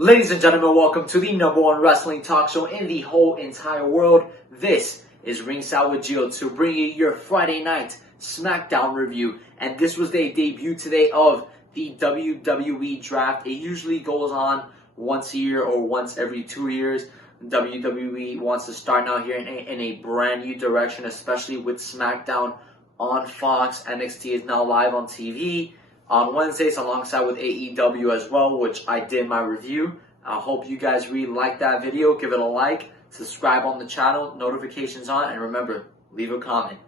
Ladies and gentlemen, welcome to the #1 wrestling talk show in the whole entire world. This is Ringside With Gio to bring you your Friday night Smackdown review. And this was the debut today of the WWE draft. It usually goes on once a year or once every 2 years. WWE wants to start now here in a brand new direction, especially with Smackdown on Fox. NXT is now live on TV on Wednesdays alongside with AEW as well, which I did my review. I hope you guys really like that video. Give it a like, subscribe on the channel, notifications on, and remember, leave a comment.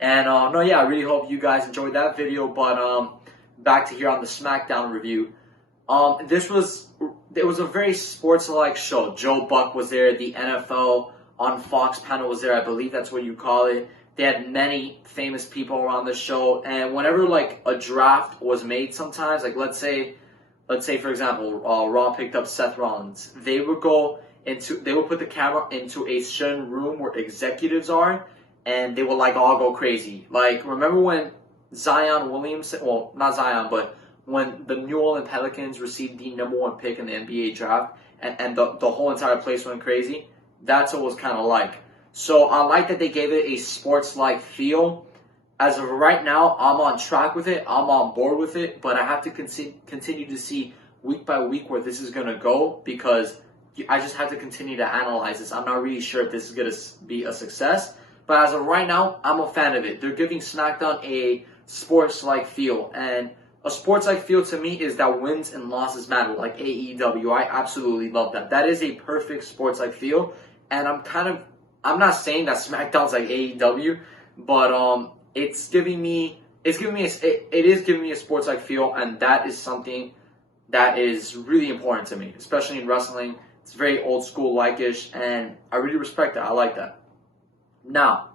And I really hope you guys enjoyed that video. But back to here on the Smackdown review. It was a very sports-like show. Joe Buck was there, the NFL on Fox panel was there, I believe that's what you call it. They had many famous people around the show, and whenever like a draft was made, sometimes like let's say for example, Raw picked up Seth Rollins. They would put the camera into a certain room where executives are, and they would like all go crazy. Like remember when Zion Williamson, well not Zion, but when the New Orleans Pelicans received the #1 pick in the NBA draft, and the whole entire place went crazy. That's what it was kind of like. So I like that they gave it a sports-like feel. As of right now, I'm on track with it. I'm on board with it. But I have to continue to see week by week where this is going to go, because I just have to continue to analyze this. I'm not really sure if this is going to be a success. But as of right now, I'm a fan of it. They're giving SmackDown a sports-like feel. And a sports-like feel to me is that wins and losses matter, like AEW. I absolutely love that. That is a perfect sports-like feel. And I'm not saying that SmackDown's like AEW, but it is giving me a sports-like feel, and that is something that is really important to me, especially in wrestling. It's very old school like-ish, and I really respect that. I like that. Now,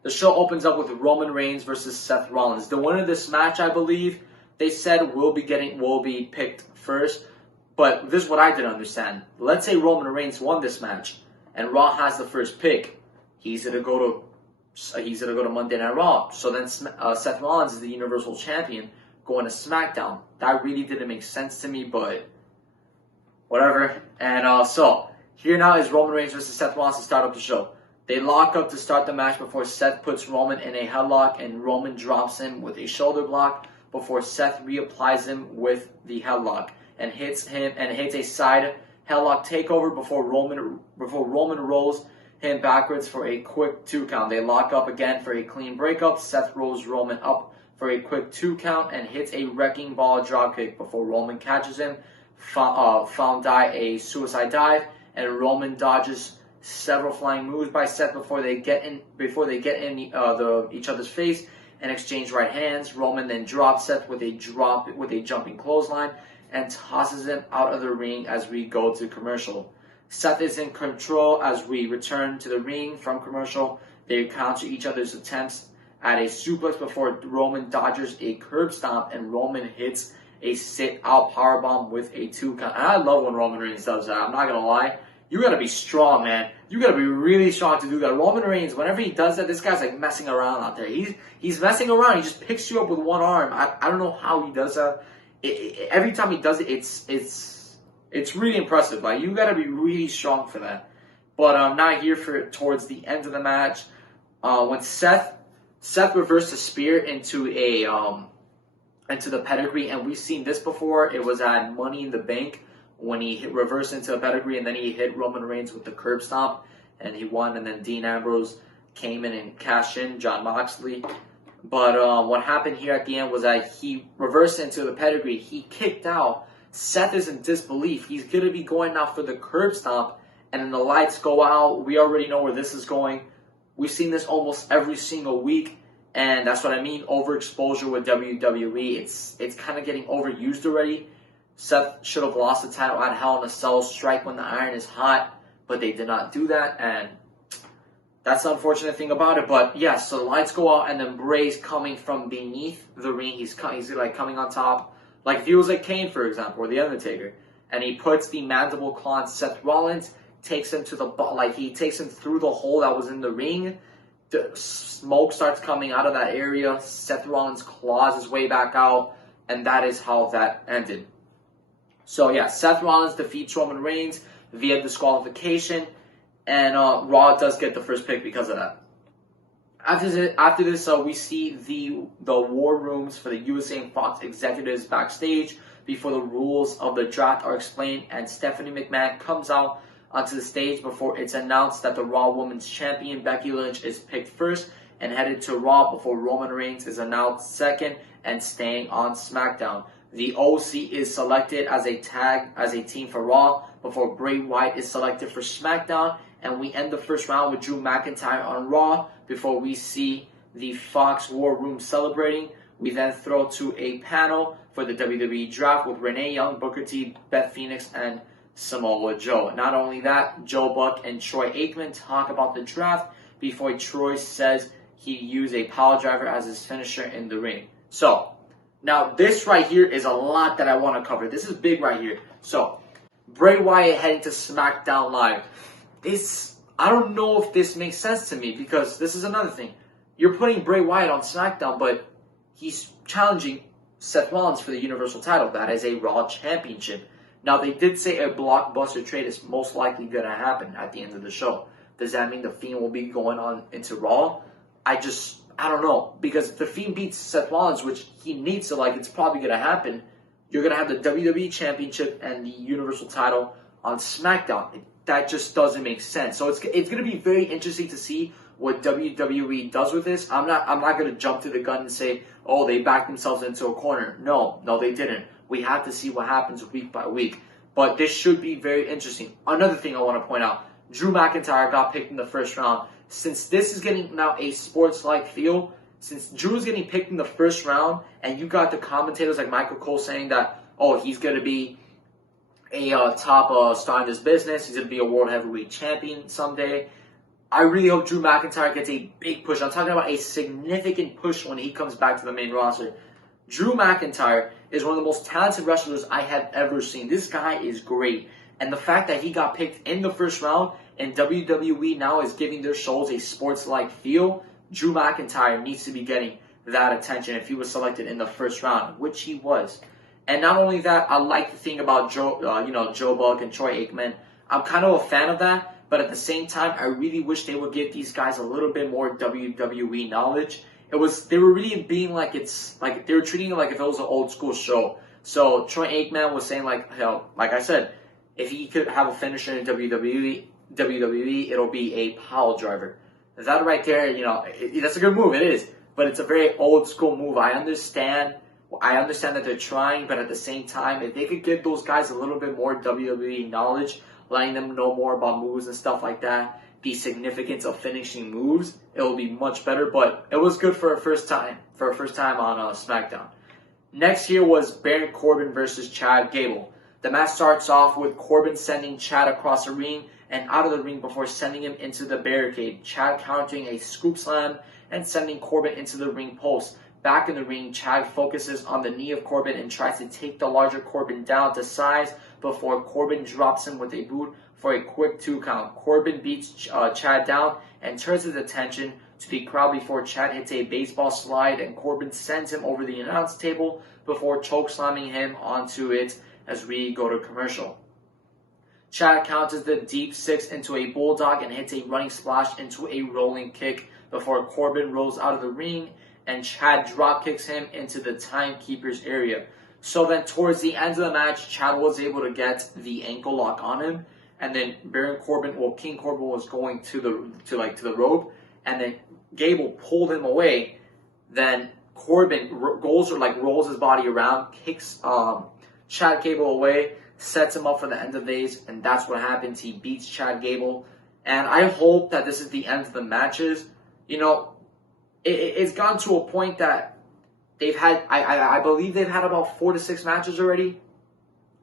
the show opens up with Roman Reigns versus Seth Rollins. The winner of this match, I believe, they said will be picked first, but this is what I didn't understand. Let's say Roman Reigns won this match, and Raw has the first pick. He's gonna go to Monday Night Raw. So then Seth Rollins is the Universal Champion going to SmackDown. That really didn't make sense to me, but whatever. And so here now is Roman Reigns versus Seth Rollins to start up the show. They lock up to start the match before Seth puts Roman in a headlock, and Roman drops him with a shoulder block before Seth reapplies him with the headlock and hits a side headlock takeover before Roman rolls him backwards for a quick 2 count. They lock up again for a clean breakup. Seth rolls Roman up for a quick 2 count and hits a wrecking ball dropkick before Roman catches him, found a suicide dive, and Roman dodges several flying moves by Seth before they get in each other's face and exchange right hands. Roman then drops Seth with a jumping clothesline and tosses him out of the ring as we go to commercial. Seth is in control as we return to the ring from commercial. They counter each other's attempts at a suplex before Roman dodges a curb stomp and Roman hits a sit-out powerbomb with a 2 count. And I love when Roman Reigns does that. I'm not going to lie. You got to be strong, man. You got to be really strong to do that. Roman Reigns, whenever he does that, this guy's like messing around out there. He's messing around. He just picks you up with one arm. I don't know how he does that. Every time he does it, it's really impressive. Like, you got to be really strong for that. But I'm not here for towards the end of the match. When Seth reversed the spear into the pedigree, and we've seen this before. It was at Money in the Bank when he reversed into a pedigree, and then he hit Roman Reigns with the curb stomp, and he won. And then Dean Ambrose came in and cashed in, Jon Moxley. But what happened here at the end was that he reversed into the pedigree. He kicked out. Seth is in disbelief. He's going to be going now for the curb stomp, and then the lights go out. We already know where this is going. We've seen this almost every single week, and that's what I mean, overexposure with WWE. It's kind of getting overused already. Seth should have lost the title at Hell in a Cell, strike when the iron is hot, but they did not do that, and that's the unfortunate thing about it. But yeah, so the lights go out, and then Bray's coming from beneath the ring. He's like coming on top. Like if he was like Cain, for example, or The Undertaker, and he puts the mandible claw on Seth Rollins, takes him to he takes him through the hole that was in the ring. The smoke starts coming out of that area. Seth Rollins claws his way back out, and that is how that ended. So yeah, Seth Rollins defeats Roman Reigns via disqualification, and Raw does get the first pick because of that. After this, we see the war rooms for the USA and Fox executives backstage before the rules of the draft are explained, and Stephanie McMahon comes out onto the stage before it's announced that the Raw Women's Champion Becky Lynch is picked first and headed to Raw before Roman Reigns is announced second and staying on SmackDown. The OC is selected as a team for Raw before Bray Wyatt is selected for SmackDown, and we end the first round with Drew McIntyre on Raw before we see the Fox War Room celebrating. We then throw to a panel for the WWE Draft with Renee Young, Booker T, Beth Phoenix, and Samoa Joe. Not only that, Joe Buck and Troy Aikman talk about the draft before Troy says he used a power driver as his finisher in the ring. So, now this right here is a lot that I want to cover. This is big right here. So, Bray Wyatt heading to SmackDown Live. I don't know if this makes sense to me, because this is another thing. You're putting Bray Wyatt on SmackDown, but he's challenging Seth Rollins for the Universal title. That is a Raw Championship. Now, they did say a blockbuster trade is most likely going to happen at the end of the show. Does that mean the Fiend will be going on into Raw? I don't know. Because if the Fiend beats Seth Rollins, which he needs to, it's probably going to happen, you're going to have the WWE Championship and the Universal title on SmackDown. That just doesn't make sense. So it's going to be very interesting to see what WWE does with this. I'm not going to jump to the gun and say, oh, they backed themselves into a corner. No, they didn't. We have to see what happens week by week. But this should be very interesting. Another thing I want to point out, Drew McIntyre got picked in the first round. Since this is getting now a sports-like feel, since Drew is getting picked in the first round, and you got the commentators like Michael Cole saying that, oh, he's going to be a top star in this business, he's going to be a World Heavyweight Champion someday, I really hope Drew McIntyre gets a big push. I'm talking about a significant push when he comes back to the main roster. Drew McIntyre is one of the most talented wrestlers I have ever seen. This guy is great. And the fact that he got picked in the first round and WWE now is giving their shows a sports-like feel, Drew McIntyre needs to be getting that attention if he was selected in the first round, which he was. And not only that, I like the thing about Joe Buck and Troy Aikman. I'm kind of a fan of that. But at the same time, I really wish they would give these guys a little bit more WWE knowledge. They were really being they were treating it like if it was an old school show. So Troy Aikman was saying like I said, if he could have a finisher in WWE, it'll be a pile driver. That right there, that's a good move. It is, but it's a very old school move. I understand that they're trying, but at the same time, if they could give those guys a little bit more WWE knowledge, letting them know more about moves and stuff like that, the significance of finishing moves, it will be much better. But it was good for a first time on SmackDown. Next here was Baron Corbin versus Chad Gable. The match starts off with Corbin sending Chad across the ring and out of the ring before sending him into the barricade. Chad countering a scoop slam and sending Corbin into the ring post. Back in the ring, Chad focuses on the knee of Corbin and tries to take the larger Corbin down to size before Corbin drops him with a boot for a quick 2 count. Corbin beats Chad down and turns his attention to the crowd before Chad hits a baseball slide and Corbin sends him over the announce table before chokeslamming him onto it as we go to commercial. Chad counters the deep 6 into a bulldog and hits a running splash into a rolling kick before Corbin rolls out of the ring and Chad drop kicks him into the timekeeper's area. So then towards the end of the match, Chad was able to get the ankle lock on him, and then King Corbin was going to the rope, and then Gable pulled him away. Then Corbin rolls his body around, kicks Chad Gable away, sets him up for the end of days, and that's what happens. He beats Chad Gable, and I hope that this is the end of the matches. It's gone to a point that they've had, I believe they've had about 4 to 6 matches already.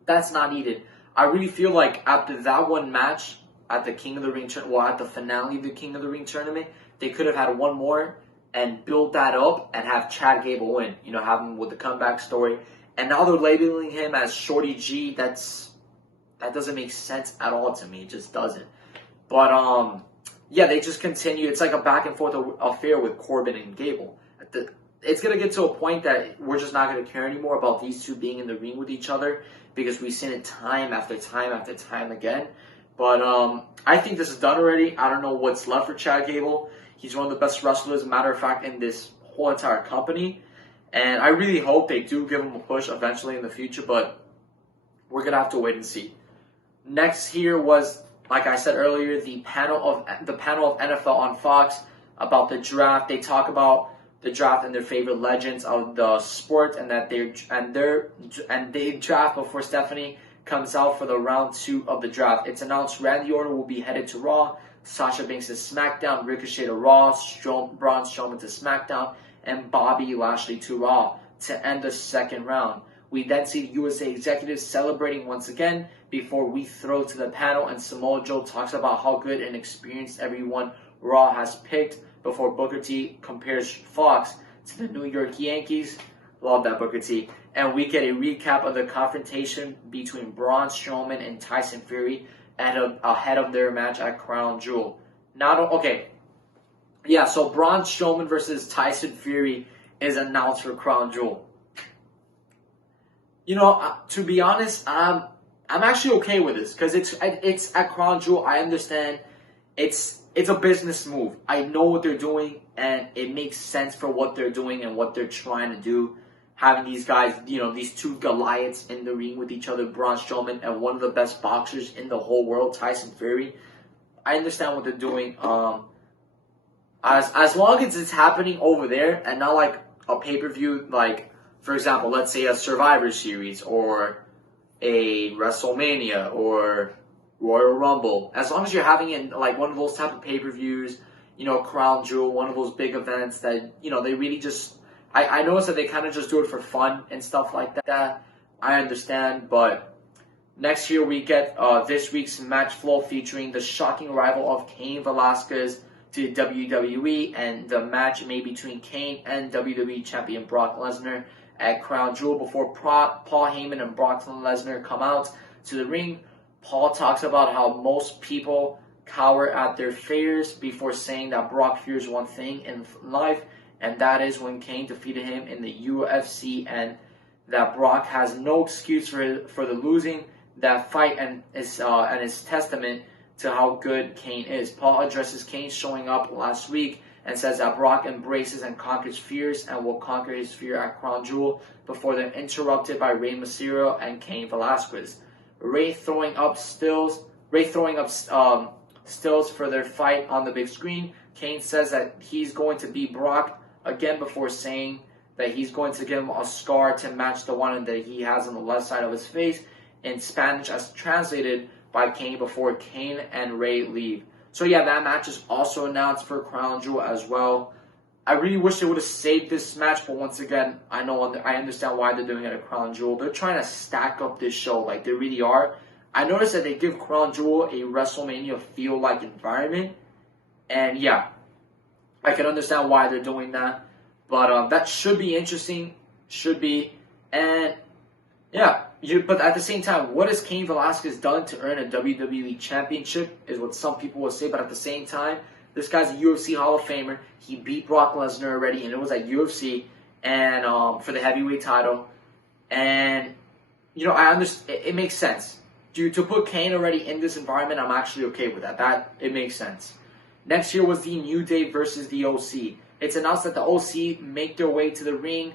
That's not needed. I really feel like after that one match at the King of the Ring at the finale of the King of the Ring tournament, they could have had one more and build that up and have Chad Gable win. Have him with the comeback story. And now they're labeling him as Shorty G. That doesn't make sense at all to me. It just doesn't. But yeah, they just continue. It's like a back and forth affair with Corbin and Gable. it's going to get to a point that we're just not going to care anymore about these two being in the ring with each other, because we've seen it time after time after time again. But I think this is done already. I don't know what's left for Chad Gable. He's one of the best wrestlers, as a matter of fact, in this whole entire company. And I really hope they do give him a push eventually in the future, but we're going to have to wait and see. Next here was, like I said earlier, the panel of NFL on Fox about the draft. They talk about the draft and their favorite legends of the sport, and that they draft before Stephanie comes out for the round 2 of the draft. It's announced Randy Orton will be headed to Raw, Sasha Banks to SmackDown, Ricochet to Raw, Braun Strowman to SmackDown, and Bobby Lashley to Raw to end the second round. We then see the USA executives celebrating once again before we throw to the panel, and Samoa Joe talks about how good and experienced everyone Raw has picked before Booker T compares Fox to the New York Yankees. Love that, Booker T. And we get a recap of the confrontation between Braun Strowman and Tyson Fury ahead of their match at Crown Jewel. So Braun Strowman versus Tyson Fury is announced for Crown Jewel. You know, to be honest, I'm actually okay with this, because it's at Crown Jewel. I understand it's a business move. I know what they're doing, and it makes sense for what they're doing and what they're trying to do. Having these guys, these two Goliaths in the ring with each other, Braun Strowman and one of the best boxers in the whole world, Tyson Fury. I understand what they're doing. As long as it's happening over there and not like a pay-per-view, like, for example, let's say a Survivor Series or a WrestleMania or Royal Rumble. As long as you're having it in like one of those type of pay-per-views, Crown Jewel, one of those big events that, they really just... I noticed that they kind of just do it for fun and stuff like that. I understand, but next year we get this week's match flow featuring the shocking arrival of Cain Velasquez to WWE, and the match made between Cain and WWE Champion Brock Lesnar at Crown Jewel before Paul Heyman and Brock Lesnar come out to the ring. Paul talks about how most people cower at their fears before saying that Brock fears one thing in life, and that is when Cain defeated him in the UFC, and that Brock has no excuse for the losing that fight, and is testament to how good Cain is. Paul addresses Cain showing up last week and says that Brock embraces and conquers fears and will conquer his fear at Crown Jewel before they're interrupted by Rey Mysterio and Cain Velasquez. Rey throwing up stills for their fight on the big screen. Cain says that he's going to beat Brock again before saying that he's going to give him a scar to match the one that he has on the left side of his face, in Spanish as translated by Cain, before Cain and Rey leave. So yeah, that match is also announced for Crown Jewel as well. I really wish they would have saved this match, but once again, I understand why they're doing it at Crown Jewel. They're trying to stack up this show, like they really are. I noticed that they give Crown Jewel a WrestleMania feel-like environment, and yeah, I can understand why they're doing that. But that should be interesting. Should be. And yeah, but at the same time, what has Cain Velasquez done to earn a WWE championship is what some people will say. But at the same time, this guy's a UFC Hall of Famer. He beat Brock Lesnar already, and it was at UFC, and for the heavyweight title. And, I understand. It makes sense. To put Cain already in this environment, I'm actually okay with that. It makes sense. Next year was the New Day versus the OC. It's announced that the OC make their way to the ring.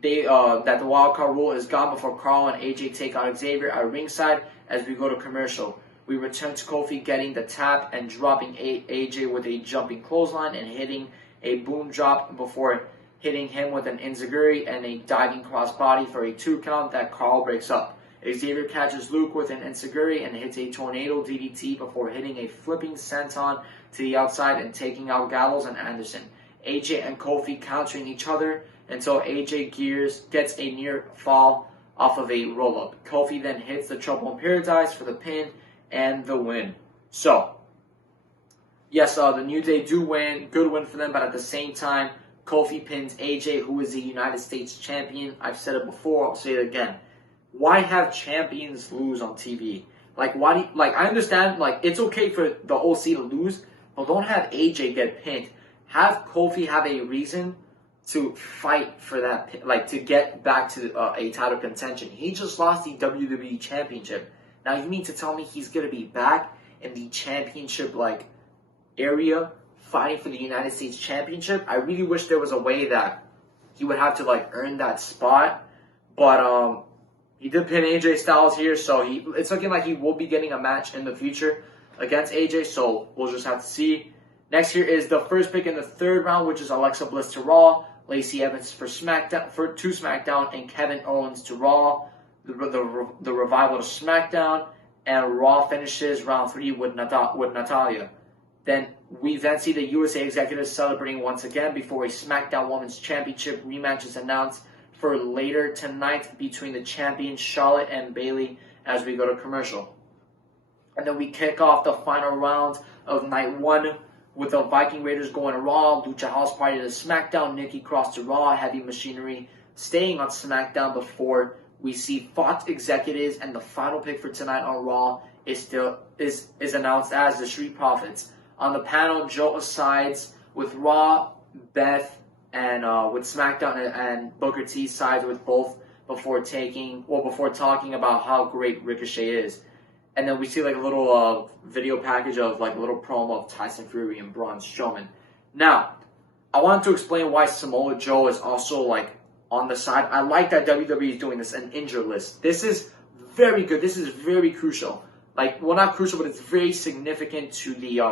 That the wildcard rule is gone before Carl and AJ take on Xavier at ringside as we go to commercial. We return to Kofi getting the tap and dropping AJ with a jumping clothesline and hitting a boom drop before hitting him with an enziguri and a diving crossbody for a 2 count that Carl breaks up. Xavier catches Luke with an enziguri and hits a tornado DDT before hitting a flipping senton to the outside and taking out Gallows and Anderson. AJ and Kofi countering each other until AJ gets a near fall off of a roll-up. Kofi then hits the Trouble in Paradise for the pin and the win. So, yes, the New Day do win. Good win for them, but at the same time, Kofi pins AJ, who is the United States champion. I've said it before, I'll say it again. Why have champions lose on TV? I understand, it's okay for the OC to lose, but don't have AJ get pinned. Have Kofi have a reason to fight for that, like to get back to a title contention. He just lost the WWE Championship. Now you mean to tell me he's gonna be back in the championship like area fighting for the United States Championship? I really wish there was a way that he would have to like earn that spot, but he did pin AJ Styles here, so it's looking like he will be getting a match in the future against AJ. So we'll just have to see. Next here is the first pick in the third round, which is Alexa Bliss to Raw, Lacey Evans to SmackDown, and Kevin Owens to Raw. The Revival to SmackDown, and Raw finishes round 3 with Natalya. Then we then see the USA Executives celebrating once again before a SmackDown Women's Championship rematch is announced for later tonight between the champions Charlotte and Bayley as we go to commercial. And then we kick off the final round of night 1 with the Viking Raiders going to Raw, Lucha House Party to SmackDown, Nikki Cross to Raw, Heavy Machinery staying on SmackDown before we see Fox Executives, and the final pick for tonight on Raw is announced as the Street Profits. On the panel, Joe sides with Raw, Beth, and with SmackDown, and Booker T sides with both before talking about how great Ricochet is. And then we see like a little video package of like a little promo of Tyson Fury and Braun Strowman. Now, I wanted to explain why Samoa Joe is also like on the side. I like that WWE is doing this, an injured list. This is very good. This is very crucial. Like, well, not crucial, but it's very significant to the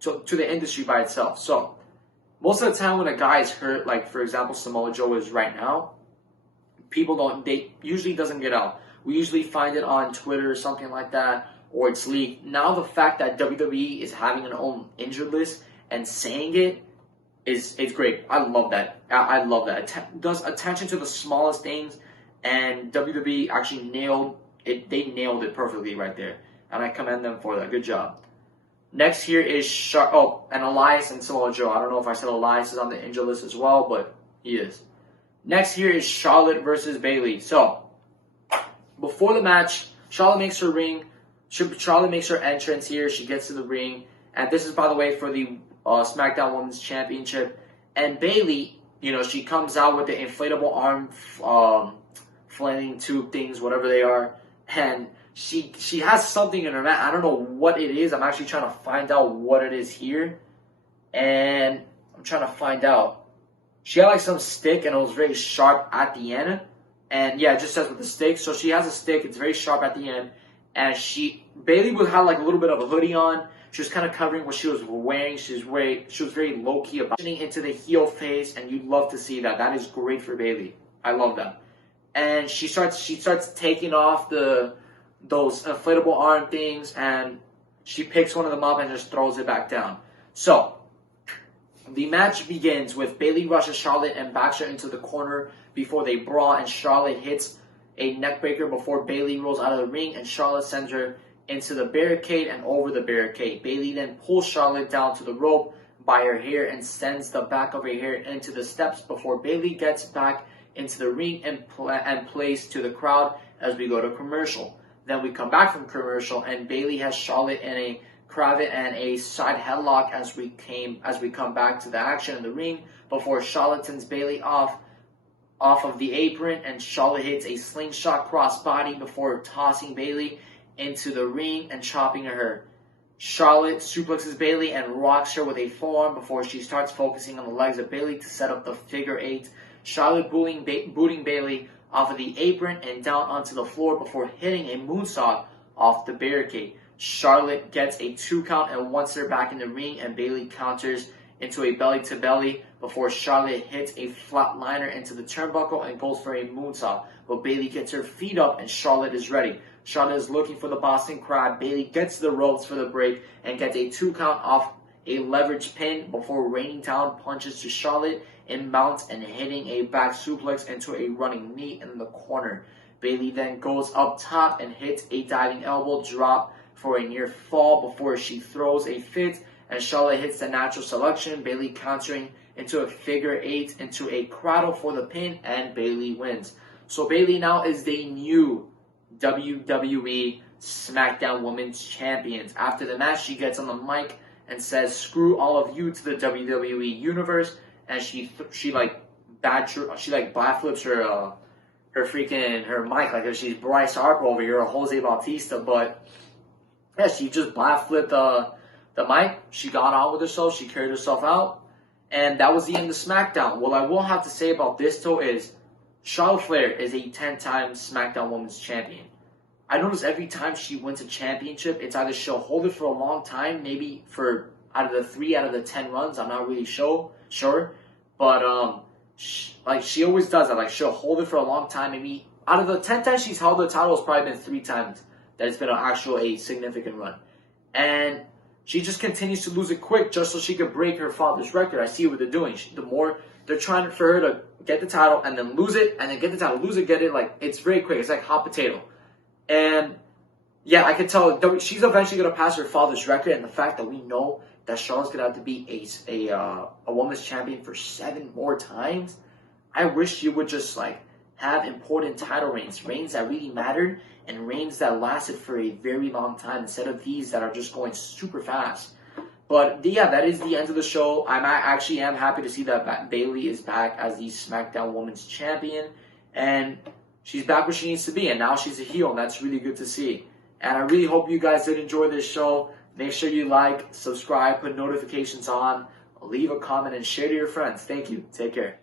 to the industry by itself. So most of the time when a guy is hurt, like for example Samoa Joe is right now, they usually doesn't get out. We usually find it on Twitter or something like that, or it's leaked. Now the fact that WWE is having an own injured list and saying it's great. I love that. I love that. Does attention to the smallest things, and WWE actually nailed it. They nailed it perfectly right there, and I commend them for that. Good job. Next here is and Elias and Samoa Joe. I don't know if I said Elias is on the injured list as well, but he is. Next here is Charlotte versus Bayley. So before the match, Charlotte makes her entrance here. She gets to the ring, and this is, by the way, for the SmackDown Women's Championship. And Bayley, she comes out with the inflatable arm flailing tube things, whatever they are, and she has something in her mouth. I don't know what it is. I'm actually trying to find out what it is here, and I'm trying to find out. She had like some stick, and it was very sharp at the end. And yeah, it just says with the stick. So she has a stick. It's very sharp at the end. And Bayley would have like a little bit of a hoodie on. She was kind of covering what she was wearing. She was very low key about it, into the heel face, and you'd love to see that. That is great for Bayley. I love that. And she starts taking off those inflatable arm things, and she picks one of them up and just throws it back down. So the match begins with Bayley rushes Charlotte and backs her into the corner before they brawl, and Charlotte hits a neckbreaker before Bayley rolls out of the ring, and Charlotte sends her into the barricade and over the barricade. Bayley then pulls Charlotte down to the rope by her hair and sends the back of her hair into the steps before Bayley gets back into the ring and plays to the crowd as we go to commercial. Then we come back from commercial, and Bayley has Charlotte in a cravat and a side headlock as we come back to the action in the ring before Charlotte sends Bayley off of the apron, and Charlotte hits a slingshot crossbody before tossing Bayley into the ring and chopping her. Charlotte suplexes Bayley and rocks her with a forearm before she starts focusing on the legs of Bayley to set up the figure 8. Charlotte booting Bayley off of the apron and down onto the floor before hitting a moonsault off the barricade. Charlotte gets a 2 count and wants her back in the ring, and Bayley counters into a belly-to-belly before Charlotte hits a flatliner into the turnbuckle and goes for a moonsault. But Bayley gets her feet up and Charlotte is ready. Charlotte is looking for the Boston Crab. Bayley gets to the ropes for the break and gets a 2 count off a leverage pin before raining down punches to Charlotte and mounts and hitting a back suplex into a running knee in the corner. Bayley then goes up top and hits a diving elbow drop for a near fall before she throws a fit, and Charlotte hits the natural selection, Bayley countering into a figure 8 into a cradle for the pin, and Bayley wins. So Bayley now is the new WWE SmackDown Women's Champions. After the match, she gets on the mic and says, "Screw all of you to the WWE Universe," and she like she like black flips her her mic like she's Bryce Harper over here or Jose Bautista, but yeah, she just black flipped the mic. She got on with herself. She carried herself out, and that was the end of SmackDown. What I will have to say about this though is Charlotte Flair is a 10-time SmackDown Women's Champion. I notice every time she wins a championship, it's either she'll hold it for a long time, maybe for out of the 3 out of the 10 runs. I'm not really sure, but she always does that. Like she'll hold it for a long time. Maybe out of the 10 times she's held the title, it's probably been 3 times that it's been a significant run, and she just continues to lose it quick just so she could break her father's record. I see what they're doing. The more they're trying for her to get the title and then lose it, and then get the title, lose it, get it. Like it's very quick. It's like hot potato. And yeah, I can tell she's eventually going to pass her father's record, and the fact that we know that Charlotte's going to have to be a women's champion for 7 more times, I wish she would just like have important title reigns that really mattered, and reigns that lasted for a very long time instead of these that are just going super fast. But yeah, that is the end of the show. I actually am happy to see that Bayley is back as the SmackDown Women's Champion, and she's back where she needs to be, and now she's a heel, and that's really good to see. And I really hope you guys did enjoy this show. Make sure you like, subscribe, put notifications on, leave a comment, and share to your friends. Thank you. Take care.